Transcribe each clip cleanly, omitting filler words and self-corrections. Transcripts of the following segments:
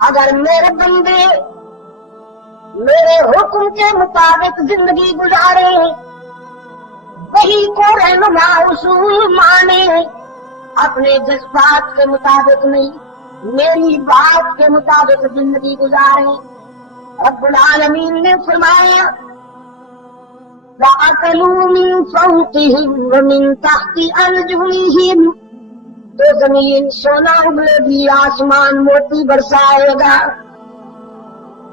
اگر میرے بندے میرے حکم کے مطابق زندگی گزارے، وہی کو رہنما اصول مانے، اپنے جذبات کے مطابق نہیں میری بات کے مطابق زندگی گزارے، رب العالمین نے فرمایا وَأَكَلُوا مِن فَوْقِهِمْ وَمِن تَحْتِ أَرْجُلِهِمْ، تو زمین سونا اگلے گی، آسمان موتی برسائے گا۔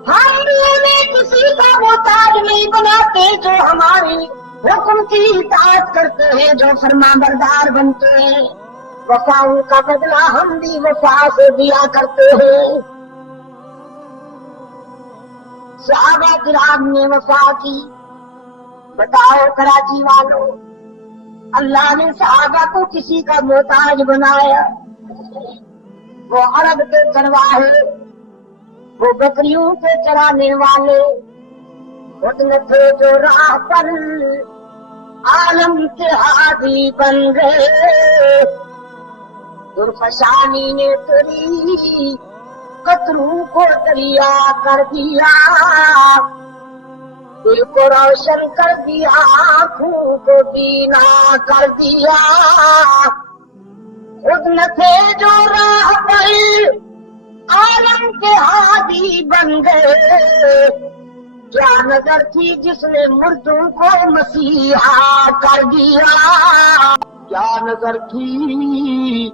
ہم انہیں کسی کا محتاج نہیں بناتے جو ہماری حکم کی اطاعت کرتے ہیں، جو فرما بردار بنتے ہیں، وفاؤں کا بدلہ ہم بھی وفا سے دیا کرتے ہیں۔ صحابہ کرام نے وفا کی، بتاؤ کراچی والوں، اللہ نے صحابہ کو کسی کا محتاج بنایا؟ وہ عرب کے چرواہے، وہ بکریوں کے چرانے والے، خود نہ تھے جو راہ پر عالم کے ہادی بن گئے، درفشانی نے تیری قطروں کو دریا کر دیا، دل کو روشن کر دیا، آنکھوں کو بینا کر دیا، خود نہ تھے جو راہ پر عالم کے ہادی بن گئے، کیا نظر تھی جس نے مردوں کو مسیحا کر دیا، کیا نظر تھی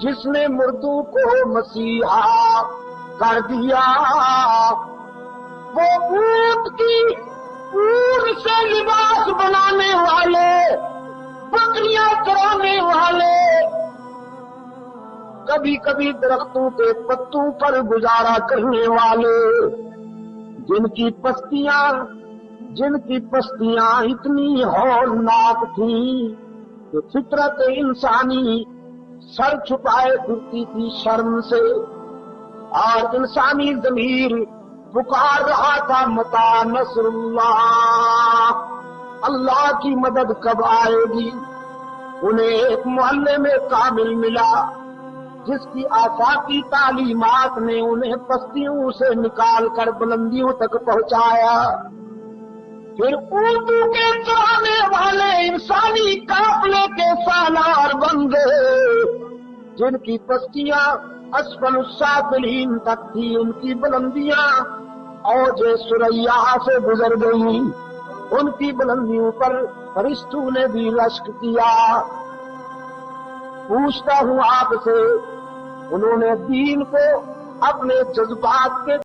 جس نے مردوں کو مسیحا کر دیا، وہ اونٹ کی اون سے لباس بنانے والے، بکریاں چرانے والے، کبھی کبھی درختوں کے پتوں پر گزارا کرنے والے، جن کی پستیاں اتنی ہولناک تھیں کہ فطرت انسانی سر چھپائے پھرتی تھی شرم سے، اور انسانی ضمیر پکار رہا تھا متی نصر اللہ، اللہ کی مدد کب آئے گی۔ انہیں ایک محلے میں کامل ملا جس کی آفاقی تعلیمات نے انہیں پستیوں سے نکال کر بلندیوں تک پہنچایا۔ پھر اونٹوں کے چرانے والے انسانی قافلے کے سالار بن گئے، جن کی پستیاں اسفل السافلین تک تھی، ان کی بلندیاں اوج ثریا سے گزر گئیں، ان کی بلندیوں پر فرشتوں نے بھی رشک کیا۔ پوچھتا ہوں آپ سے، انہوں نے دین کو اپنے جذبات کے